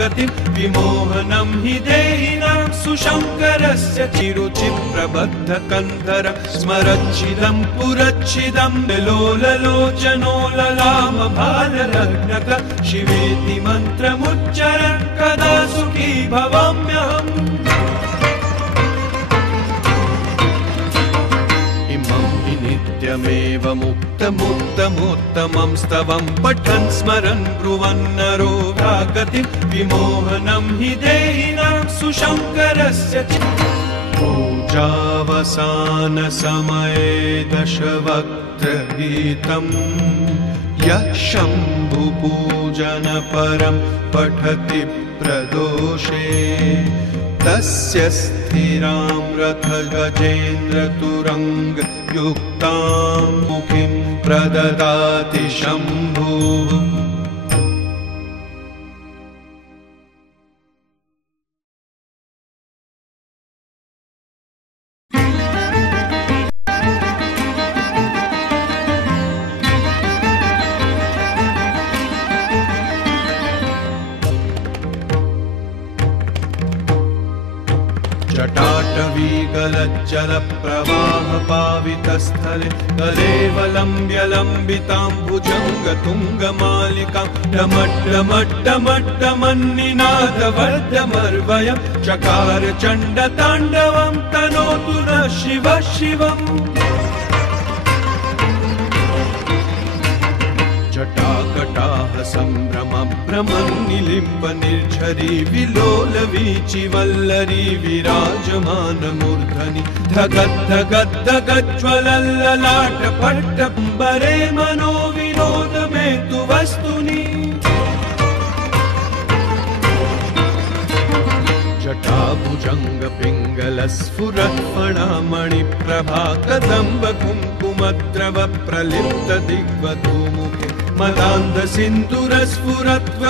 गतिं विमोहनं हि देहिनां सुशङ्करस्य चिरुचिप्रबद्धकन्धरं स्मरच्छिदं पुरच्छिदं लोललोचनो ललामभाललग्नक शिवेति मन्त्रमुच्चरन् कदा सुखी भवाम्यहम्। नित्यमेव मुक्तमुत्तमोत्तमं स्तवं पठन् स्मरन् ब्रुवन्नरो गतिं विमोहनं हि देहिनां सुशङ्करस्य पूजावसानसमये दशवक्त्रगीतं यः शम्भुपूजनपरं पठति प्रदोषे तस्य स्थिरां रथगजेन्द्रतुरङ्गयुक्तां मुखिं प्रददाति शम्भुः। जटाटवीगलज्जलप्रवाहपावितस्थले कलेवलम्ब्यलम्बिताम्बुजङ्गतुङ्गमालिकां डमड्डमड्डमड्डमन्निनादवर्धमर्वयं चकार चण्डताण्डवं तनोतु नः शिवः शिवम्। जटाकटाह सम्भ्रमभ्रमन्निलिम्ब निर्झरी विलोलवीचि वल्लरी विराजमानमूर्धनि धगद्धगद्धगज्ज्वलल्ललाटपट्टम्बरे मनो विनोदमेतु वस्तुनि। जटाभुजङ्गपिङ्गलस्फुरत्फणामणिप्रभा कदम्बकुङ्कुमद्रव प्रलिप्त दिग्वधूमुखे मदान्धसिन्धुरस्फुरत्व